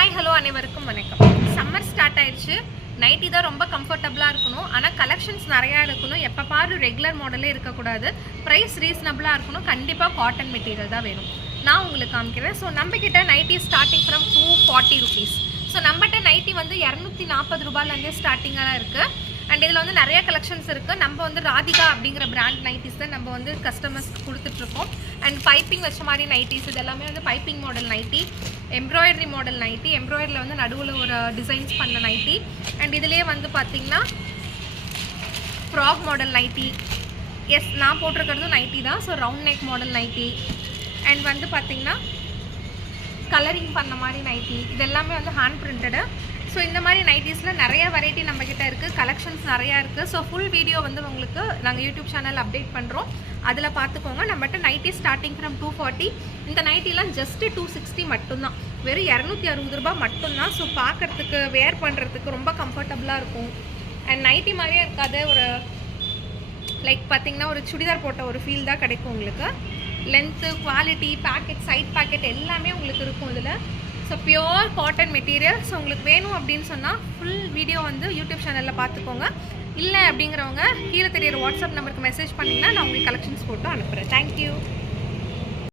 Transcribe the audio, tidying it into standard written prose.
Hi hello அனைவருக்கும் வணக்கம். Summer start ஆயிடுச்சு. நைட்டி தான் ரொம்ப கம்ஃபர்டபுளாக இருக்கணும். ஆனால் கலெக்ஷன்ஸ் நிறையா இருக்கணும். எப்போ பாரு ரெகுலர் மாடலே இருக்கக்கூடாது. ப்ரைஸ் ரீசனபுளாக இருக்கணும். கண்டிப்பாக காட்டன் மெட்டீரியல் தான் வேணும். நான் உங்களுக்கு காமிக்கிறேன். ஸோ நம்மக்கிட்ட nighty starting from 240 rupees. So நம்மகிட்ட நைட்டி வந்து 240 ரூபாயிலேருந்தே ஸ்டார்டிங்காக தான் இருக்குது. அண்ட் இதில் வந்து நிறைய கலெக்ஷன்ஸ் இருக்குது. நம்ம வந்து ராதிகா அப்படிங்கிற பிராண்ட் நைட்டிஸ் தான் நம்ம வந்து கஸ்டமர்ஸ்க்கு கொடுத்துட்ருக்கோம். அண்ட் பைப்பிங் வச்ச மாதிரி நைட்டிஸ் இது எல்லாமே வந்து piping model nighty, embroidery model nighty, எம்ப்ராய்டரியில் வந்து நடுவில் ஒரு டிசைன்ஸ் பண்ண நைட்டி. அண்ட் இதிலே வந்து பார்த்திங்கன்னா ஃப்ராக் மாடல் நைட்டி. எஸ், நான் போட்டிருக்கிறதும் நைட்டி தான். So round neck model nightie. And வந்து பார்த்திங்கன்னா கலரிங் பண்ண மாதிரி நைட்டி. இது எல்லாமே வந்து ஹேண்ட் பிரிண்டடு. ஸோ இந்த மாதிரி நைட்டிஸில் நிறைய வெரைட்டி நம்மக்கிட்ட இருக்குது. கலெக்ஷன்ஸ் நிறையா இருக்குது. ஸோ ஃபுல் வீடியோ வந்து உங்களுக்கு நாங்கள் யூடியூப் சேனல் அப்டேட் பண்ணுறோம். அதில் பார்த்துக்கோங்க. நம்மகிட்ட நைட்டி ஸ்டார்டிங் ஃப்ரம் 240. இந்த நைட்டிலாம் ஜஸ்ட்டு 260 மட்டும்தான். வெறும் 260 ரூபா மட்டும்தான். ஸோ பார்க்குறதுக்கு வேர் பண்ணுறதுக்கு ரொம்ப கம்ஃபர்டபுளாக இருக்கும். அண்ட் நைட்டி மாதிரியே இருக்காது. ஒரு லைக் பார்த்திங்கன்னா ஒரு சுடிதார் போட்ட ஒரு ஃபீல் தான் கிடைக்கும் உங்களுக்கு. Length, quality, pocket, side pocket எல்லாமே உங்களுக்கு இருக்கும் இதில். So pure cotton material. So உங்களுக்கு வேணும் அப்படின்னு சொன்னால் ஃபுல் வீடியோ வந்து யூடியூப் சேனலில் பார்த்துக்கோங்க. இல்லை அப்படிங்கிறவங்க கீழே தெரியிற வாட்ஸ்அப் நம்பருக்கு மெசேஜ் பண்ணிங்கன்னா நான் உங்களுக்கு கலெக்ஷன்ஸ் போட்டு அனுப்புகிறேன். தேங்க்யூ.